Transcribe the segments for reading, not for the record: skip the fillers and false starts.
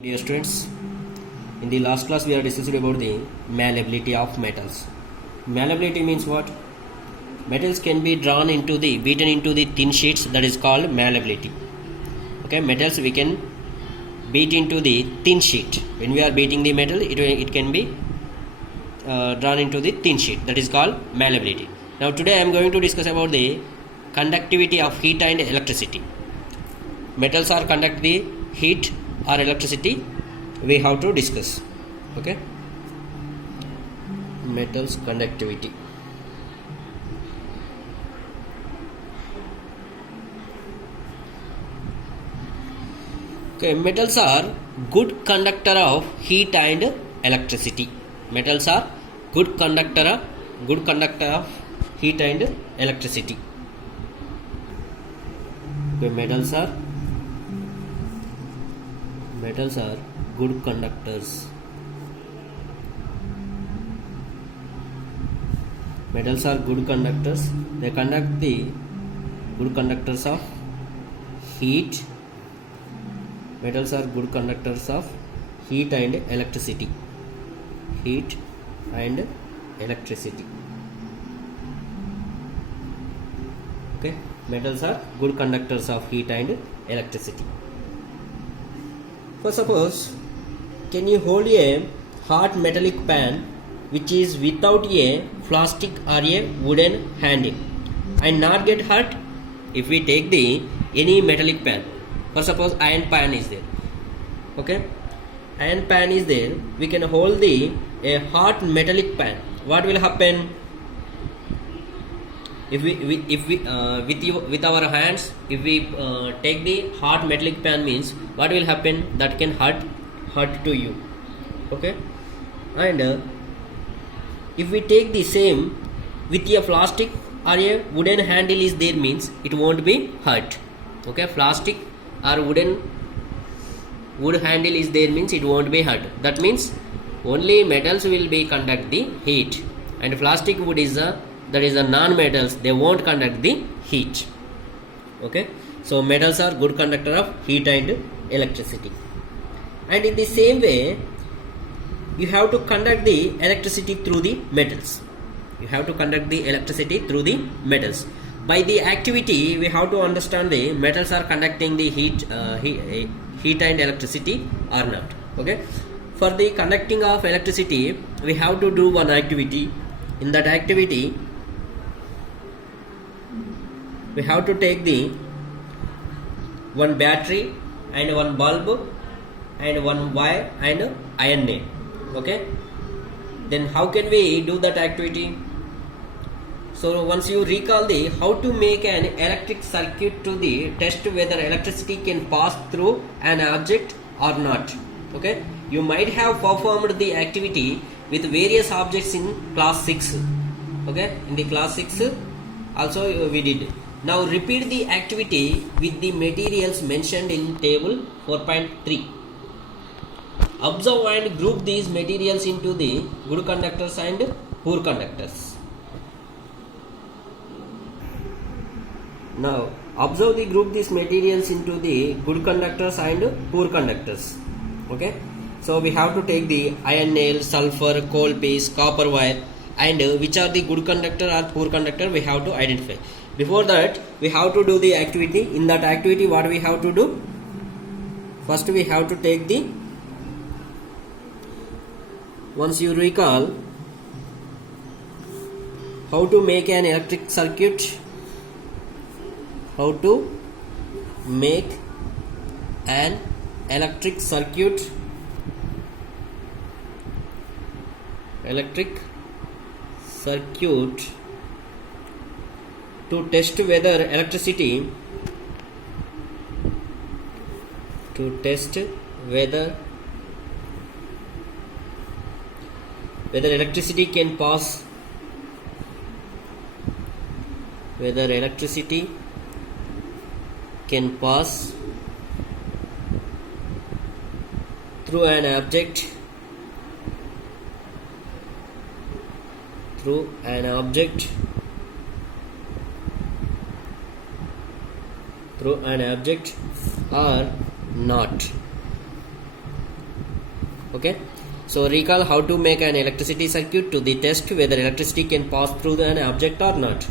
Dear students, in the last class we are discussing about the malleability of metals. Malleability means what? Metals can be beaten into the thin sheets, that is called malleability. Okay, metals we can beat into the thin sheet. When we are beating the metal, it can be drawn into the thin sheet, that is called malleability. Now today I am going to discuss about the conductivity of heat and electricity. Metals are conduct the heat or electricity, we have to discuss. Okay, metals conductivity. Okay, metals are good conductor of heat and electricity. Metals are good conductor of heat and electricity. Okay, metals are good conductors. Metals are good conductors. They conduct the good conductors of heat. Metals are good conductors of heat and electricity. Heat and electricity. Okay, metals are good conductors of heat and electricity. For suppose, can you hold a hot metallic pan which is without a plastic or a wooden handle and not get hurt? If we take any metallic pan, for suppose iron pan is there. Okay, iron pan is there. We can hold a hot metallic pan. What will happen? If we with our hands, if we take the hot metallic pan, means what will happen? That can hurt to you. Okay, and if we take the same with a plastic or a wooden handle is there, means it won't be hurt. Okay, plastic or wood handle is there, means it won't be hurt. That means only metals will be conduct the heat, and plastic wood is a non-metals, they won't conduct the heat. Okay, so metals are good conductor of heat and electricity. And in the same way, you have to conduct the electricity through the metals. You have to conduct the electricity through the metals. By the activity, we have to understand the metals are conducting the heat and electricity or not. Okay, for the conducting of electricity, we have to do one activity. In that activity, we have to take the one battery and one bulb and one wire and iron nail. Okay, then how can we do that activity? So once you recall how to make an electric circuit to the test whether electricity can pass through an object or not. Okay, you might have performed the activity with various objects in class 6. Okay, in the class 6 also we did. Now repeat the activity with the materials mentioned in table 4.3. Observe and group these materials into the good conductors and poor conductors. Now observe the group these materials into the good conductors and poor conductors. Okay, so we have to take the iron nail, sulfur, coal piece, copper wire, and which are the good conductor or poor conductor we have to identify. Before that, we have to do the activity. In that activity, what we have to do? First we have to take once you recall how to make an electric circuit, how to make an electric circuit, to test whether electricity can pass, through an object or not. Okay, so recall how to make an electricity circuit to the test whether electricity can pass through an object or not.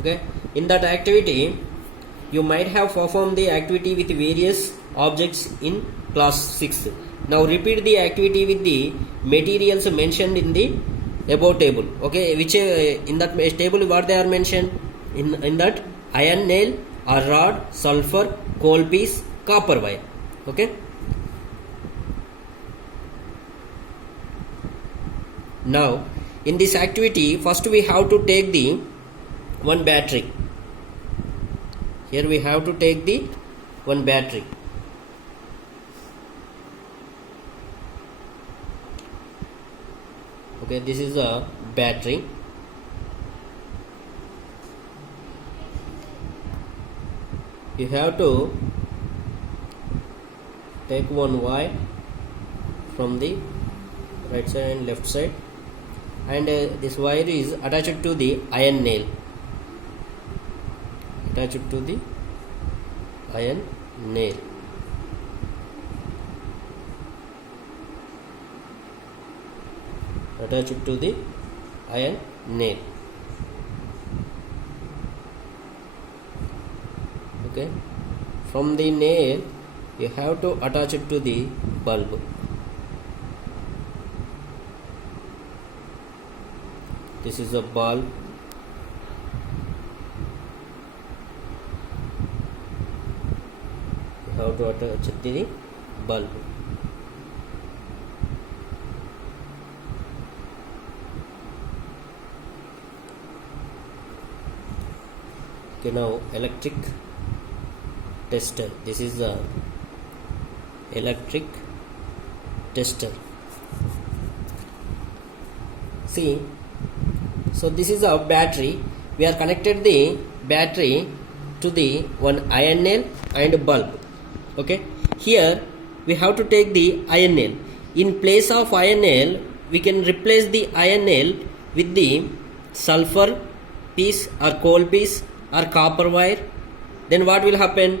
Okay, in that activity you might have performed the activity with various objects in class 6. Now repeat the activity with the materials mentioned in the above table. Okay, which in that table what they are mentioned in that: iron nail, a rod, sulfur, coal piece, copper wire. Okay, now in this activity first we have to take the one battery. Here we have to take the one battery. Okay, this is a battery. You have to take one wire from the right side and left side, and this wire is attached to the iron nail. Attached to the iron nail. Attached to the iron nail. Okay, from the nail you have to attach it to the bulb. This is a bulb. You have to attach it to the bulb. Okay, now electric tester. This is the electric tester. See, so this is a battery. We are connected the battery to the one iron nail and bulb. Okay, here we have to take the iron nail. In place of iron nail we can replace the iron nail with the sulfur piece or coal piece or copper wire. Then what will happen?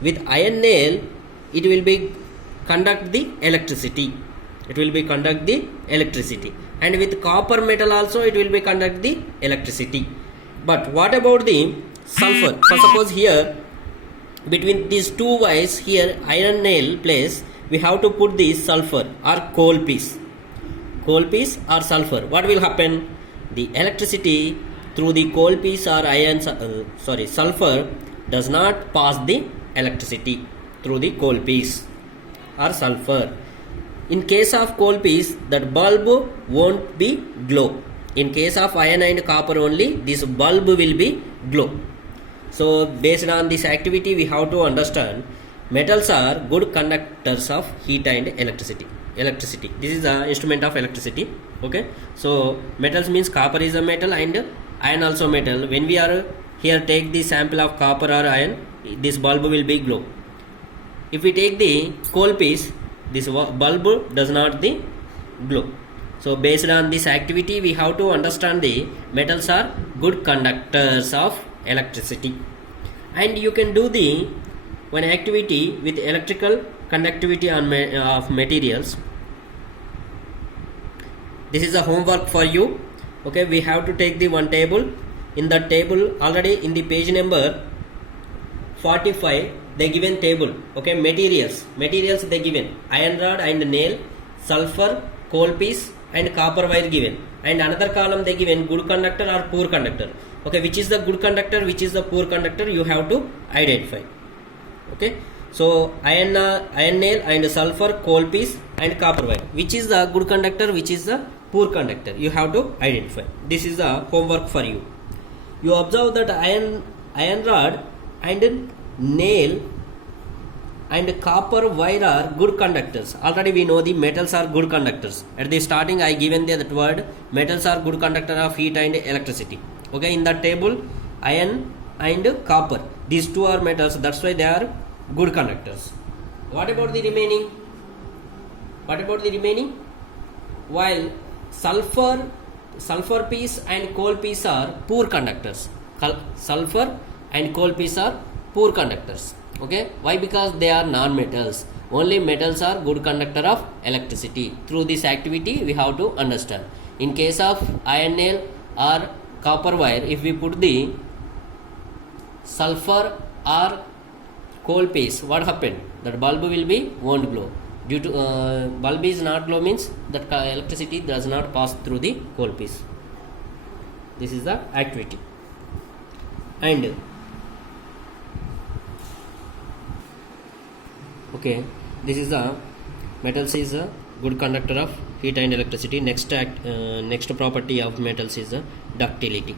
With iron nail it will be conduct the electricity. It will be conduct the electricity, and with copper metal also it will be conduct the electricity. But what about the sulfur? For suppose here between these two wires, here iron nail place, we have to put the sulfur or coal piece. Coal piece or sulfur. What will happen? The electricity through the coal piece or sulfur does not pass the electricity through the coal piece or sulfur. In case of coal piece, that bulb won't be glow. In case of iron and copper only, this bulb will be glow. So based on this activity we have to understand metals are good conductors of heat and electricity. This is the instrument of electricity. Okay, so metals means copper is a metal and iron also metal. When we are here take the sample of copper or iron, this bulb will be glow. If we take the coal piece, this bulb does not the glow. So based on this activity we have to understand the metals are good conductors of electricity. And you can do the one activity with electrical conductivity of materials. This is a homework for you. Okay, we have to take the one table. In that table already in the page number 45 they given table. Okay, materials they given iron rod and nail, sulfur, coal piece and copper wire given, and another column they given good conductor or poor conductor. Okay, which is the good conductor, which is the poor conductor, you have to identify. Okay, so iron nail and sulfur, coal piece and copper wire, which is the good conductor, which is the poor conductor, you have to identify. This is the homework for you. You observe that iron rod and nail and copper wire are good conductors. Already we know the metals are good conductors. At the starting I given that word metals are good conductor of heat and electricity. Okay, in that table iron and copper, these two are metals, that's why they are good conductors. What about the remaining? While sulfur piece and coal piece are poor conductors. Sulfur and coal piece are poor conductors. Okay, why? Because they are non-metals. Only metals are good conductor of electricity. Through this activity we have to understand. In case of iron nail or copper wire, if we put the sulfur or coal piece, what happened? That bulb will be won't glow. Due to bulb is not glow means that electricity does not pass through the coal piece. This is the activity. And okay, this is the metals is a good conductor of heat and electricity. Next property of metals is a ductility.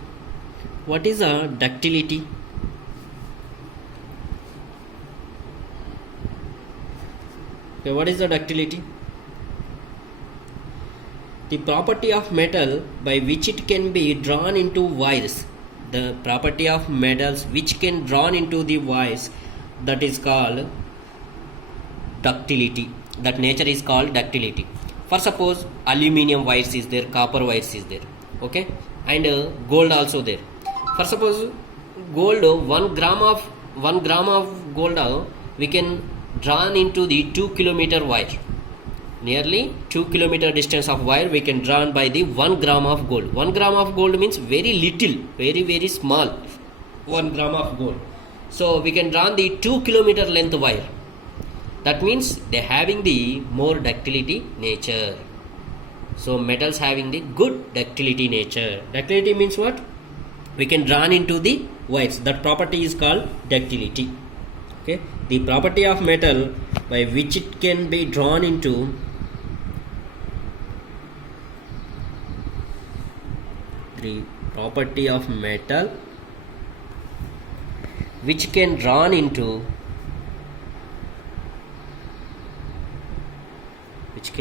What is a ductility? Okay, what is the ductility? The property of metal by which it can be drawn into wires. The property of metals which can drawn into the wires, that is called ductility. That nature is called ductility. For suppose aluminium wires is there, copper wires is there, okay, and gold also there. For suppose gold, 1 gram of gold we can drawn into the 2 kilometer wire. Nearly 2 kilometer distance of wire we can drawn by the 1 gram of gold. 1 gram of gold means very little, very small. 1 gram of gold. So we can drawn the 2 kilometer length wire. That means they having the more ductility nature. So metals having the good ductility nature. Ductility means what? We can drawn into the wires. That property is called ductility. Okay, the property of metal by which it can be drawn into the property of metal which can drawn into which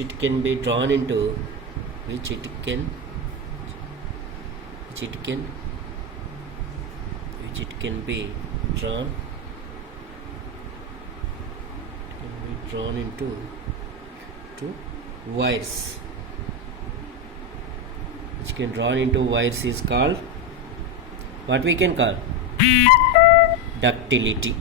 it can be drawn into which it can be drawn into wires. Which can drawn into wires is called what we can call ductility.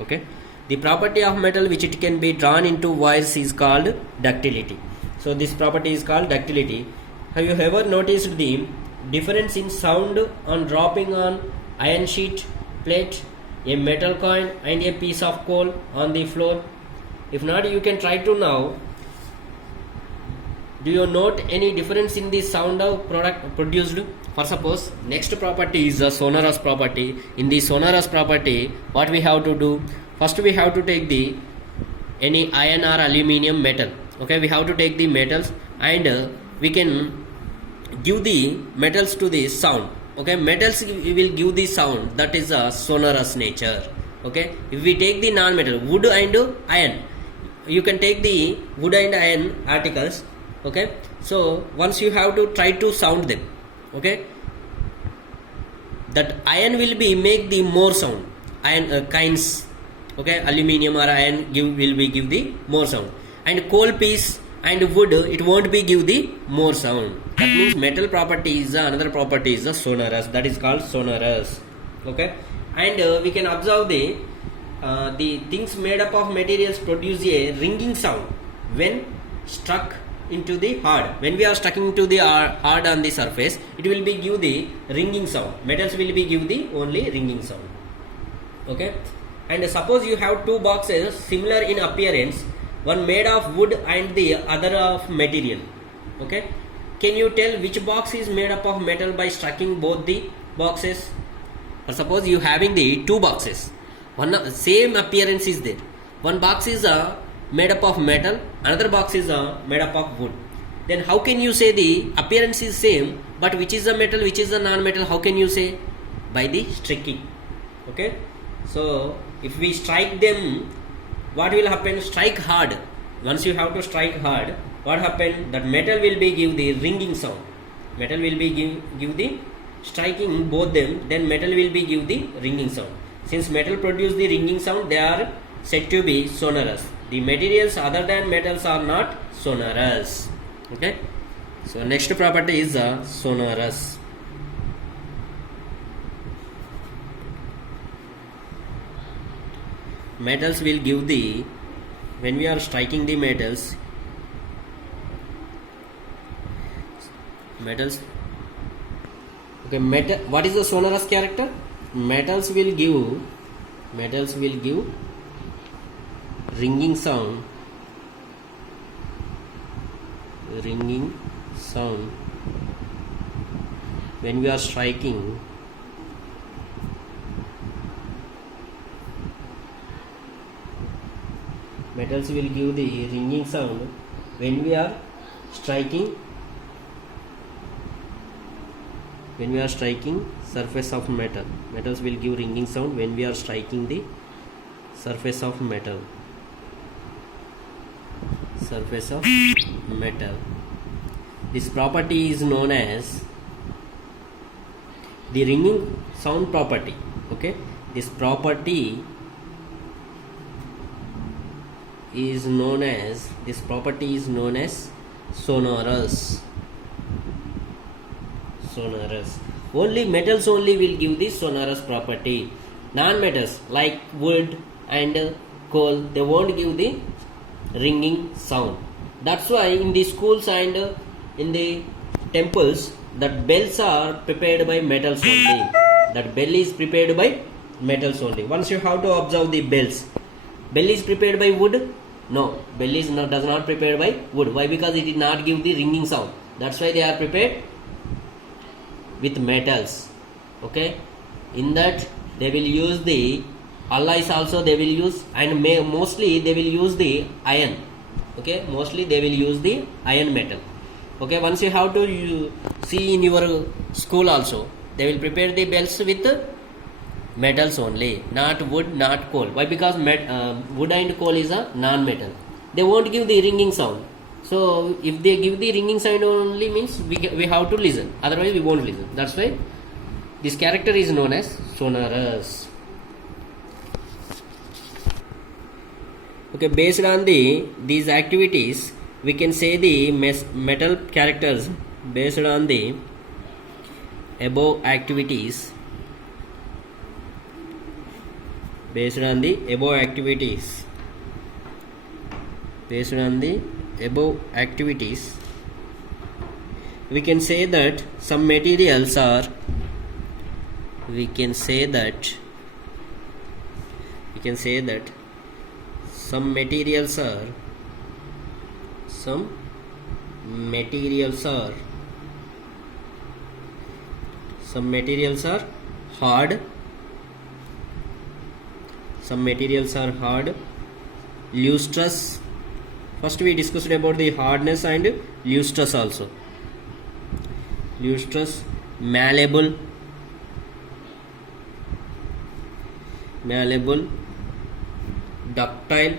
Okay, the property of metal which it can be drawn into wires is called ductility. So this property is called ductility. Have you ever noticed the difference in sound on dropping on iron sheet, plate, a metal coin and a piece of coal on the floor? If not, you can try to now. Do you note any difference in the sound of product produced? For suppose next property is the sonorous property. In the sonorous property, what we have to do? First we have to take the any iron or aluminium metal. Okay, we have to take the metals and we can give the metals to the sound. Okay, metals will give the sound, that is a sonorous nature. Okay, if we take the non-metal, wood and iron, you can take the wood and iron articles. Okay, so once you have to try to sound them. Okay, that iron will be make the more sound. Iron kinds. Okay, aluminium or iron will be give the more sound, and coal piece and wood it won't be give the more sound. That means metal property is another property is the sonorous. That is called sonorous. Okay, and we can observe the things made up of materials produce a ringing sound when struck into the hard. When we are stuck into the hard on the surface, it will be give the ringing sound. Metals will be give the only ringing sound. Okay, and suppose you have two boxes similar in appearance, one made of wood and the other of material. Okay, can you tell which box is made up of metal by striking both the boxes? Or suppose you having the two boxes, one same appearance is there. One box is made up of metal, another box is made up of wood. Then how can you say the appearance is same, but which is the metal, which is the non-metal? How can you say? By the striking. Okay, so if we strike them, what will happen? Strike hard. Once you have to strike hard, what happen? That metal will be give the ringing sound. Metal will be give the striking both them, then metal will be give the ringing sound. Since metal produce the ringing sound, they are said to be sonorous. The materials other than metals are not sonorous. Okay, So next property is sonorous. Metals will give the, when we are striking the metals, okay, what is the sonorous character? Metals will give ringing sound when we are striking metals will give the ringing sound when we are striking surface of metal. Metals will give ringing sound when we are striking the surface of metal. This property is known as the ringing sound property. Okay, this property is known as sonorous. Only metals only will give this sonorous property. Non-metals like wood and coal, they won't give the ringing sound. That's why in the schools and in the temples, that bells are prepared by metals only. That bell is prepared by metals only. Once you have to observe the bells. Bell is prepared by wood? No, bell is does not prepared by wood. Why? Because it did not give the ringing sound. That's why they are prepared with metals. Okay, in that they will use the alloys also they will use, and mostly they will use the iron. Okay, mostly they will use the iron metal. Okay, once you have to see in your school also, they will prepare the bells with metals only, not wood, not coal. Why? Because wood and coal is a non-metal. They won't give the ringing sound. So if they give the ringing sound only, means we have to listen. Otherwise we won't listen. That's why this character is known as sonorous. Okay, based on these activities, we can say the metal characters based on the above activities. Based on the above activities, we can say that some materials are hard. Some materials are hard, lustrous. First we discussed about the hardness and lustrous also. Lustrous, malleable, ductile,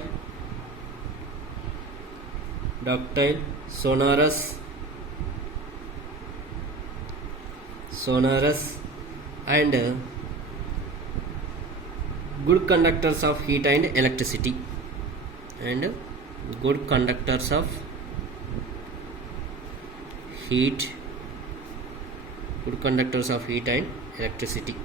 sonorous, and good conductors of heat and electricity. Good conductors of heat and electricity.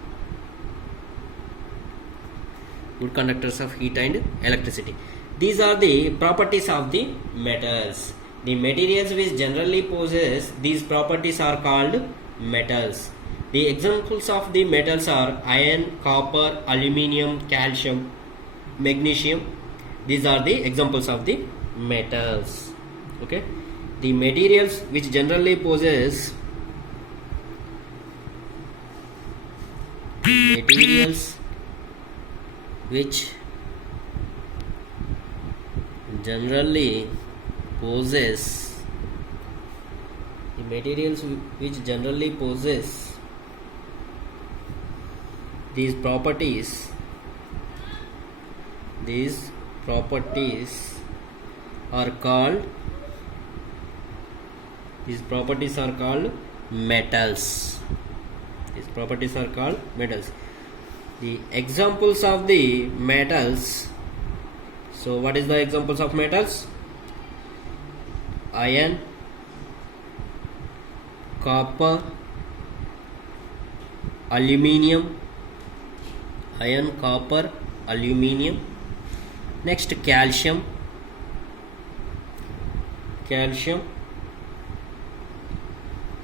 These are the properties of the metals. The materials which generally possess these properties are called metals. The examples of the metals are iron, copper, aluminium, calcium, magnesium. These are the examples of the metals. Okay, the materials which generally possess these properties are called metals. The examples of the metals. So what is the examples of metals? Iron, copper, aluminium, iron, copper, aluminium. Next calcium,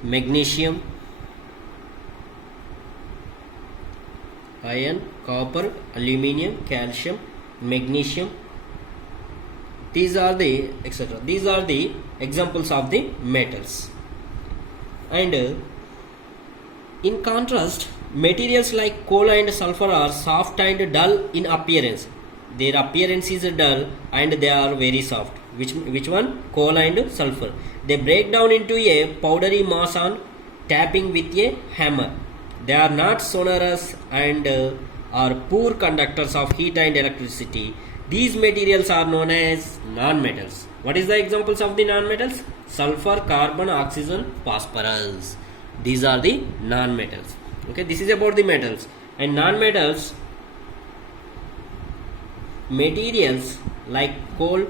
magnesium, iron, copper, aluminium, calcium, magnesium. These are the etc. These are the examples of the metals. And in contrast, materials like coal and sulfur are soft and dull in appearance. Their appearance is dull and they are very soft. Which one? Coal and sulfur. They break down into a powdery mass on tapping with a hammer. They are not sonorous and are poor conductors of heat and electricity. These materials are known as non-metals. What is the examples of the non-metals? Sulfur, carbon, oxygen, phosphorus. These are the non-metals. Okay, this is about the metals. And non-metals, materials like coal,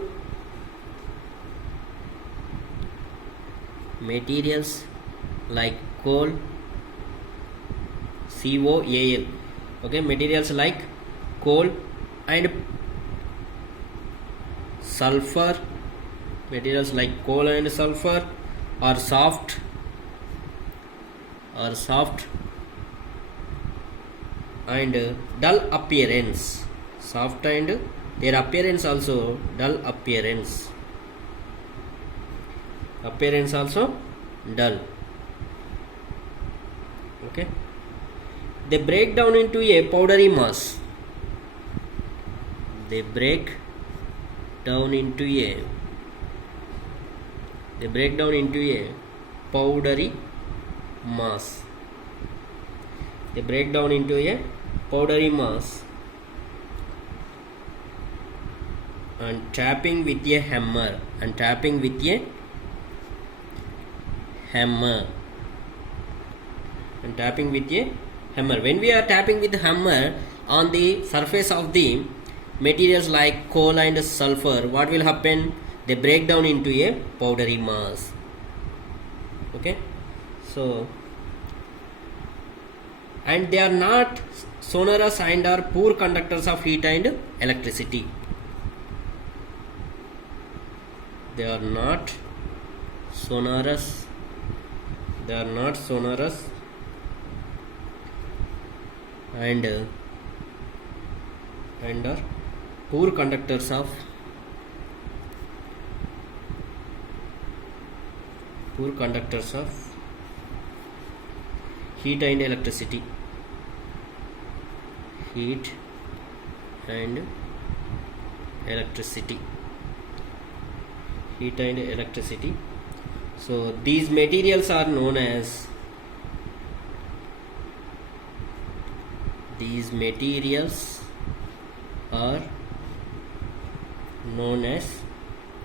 COAL. Okay, materials like coal and sulfur, are soft and dull appearance. Soft and their appearance also dull appearance. Appearance also dull. Okay. They break down into a powdery mass. They break down into a powdery mass. And tapping with a hammer. When we are tapping with the hammer on the surface of the materials like coal and sulfur, what will happen? They break down into a powdery mass. Okay, so, and they are not sonorous and are poor conductors of heat and electricity. They are not sonorous and are poor conductors of heat and electricity. So these materials are known as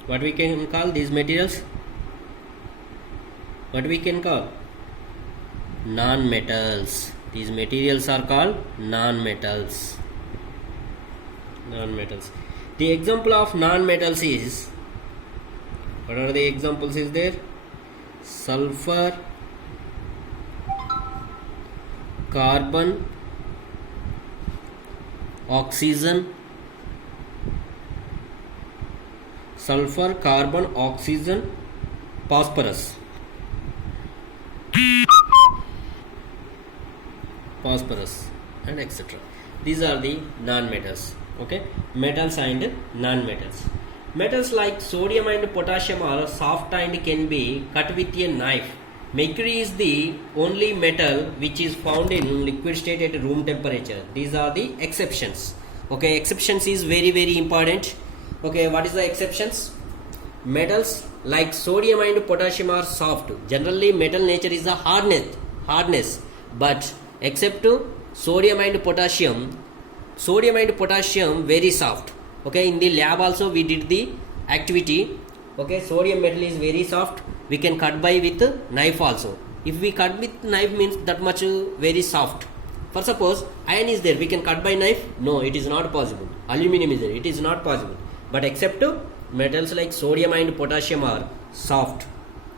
what we can call these materials? What we can call? Non-metals. These materials are called non-metals. The example of non-metals is, what are the examples is there? Sulfur, carbon, oxygen, phosphorus. And etc. These are the non-metals. Okay, metals and non-metals. Metals like sodium and potassium are soft and can be cut with a knife. Mercury is the only metal which is found in liquid state at room temperature. These are the exceptions. Okay, exceptions is very, very important. Okay, what is the exceptions? Metals like sodium and potassium are soft. Generally, metal nature is a hardness. But except to sodium and potassium very soft. Okay, in the lab also we did the activity. Okay, sodium metal is very soft. We can cut by with knife also. If we cut with knife means that much very soft. For suppose iron is there, we can cut by knife? No, it is not possible. Aluminum is there, it is not possible. But except metals like sodium and potassium are soft.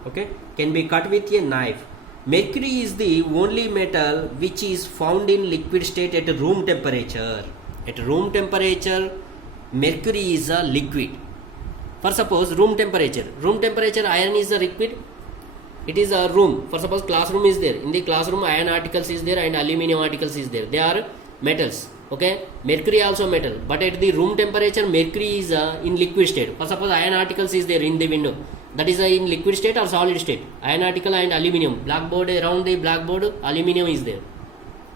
Okay, can be cut with a knife. Mercury is the only metal which is found in liquid state at room temperature. At room temperature, mercury is a liquid. For suppose room temperature iron is a liquid. It is a room. For suppose classroom is there. In the classroom iron articles is there and aluminum articles is there. They are metals. Okay, mercury also metal, but at the room temperature mercury is in liquid state. For suppose iron articles is there in the window, that is in liquid state or solid state. Iron article and aluminum, blackboard, around the blackboard aluminum is there.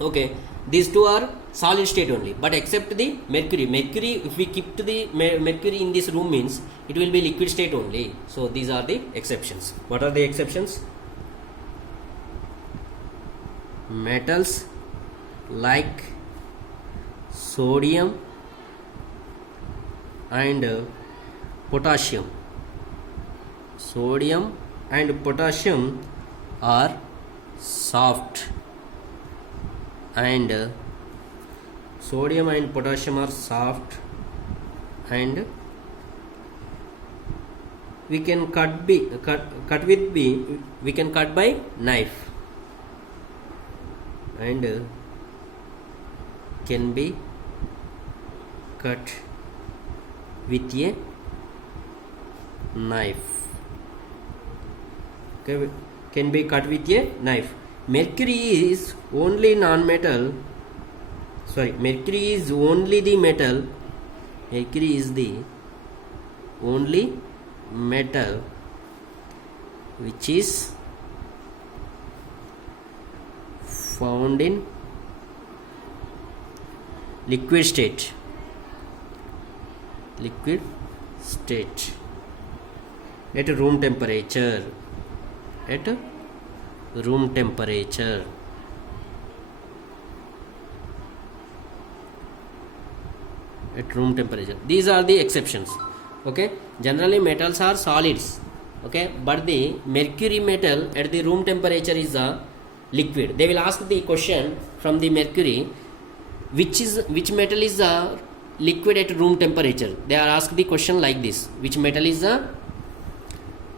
Okay, these two are solid state only, but except the mercury, if we keep the mercury in this room means it will be liquid state only. So these are the exceptions. What are the exceptions? Metals like sodium and potassium. Sodium and potassium are soft, and sodium and potassium are soft, and we can cut by knife, and can be cut with a knife. Okay, can be cut with a knife. Mercury is only non-metal. Sorry, mercury is only the metal. Mercury is the only metal which is found in liquid state. At room temperature. These are the exceptions. Okay, generally metals are solids. Okay, but the mercury metal at the room temperature is a liquid. They will ask the question from the mercury, which metal is a liquid at room temperature. They are asked the question like this: which metal is a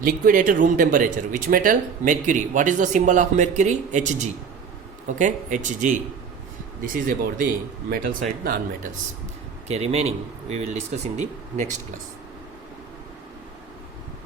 liquid at room temperature? Which metal? Mercury. What is the symbol of mercury? Hg. Okay, Hg. This is about the metal side, non-metals. Okay, remaining we will discuss in the next class.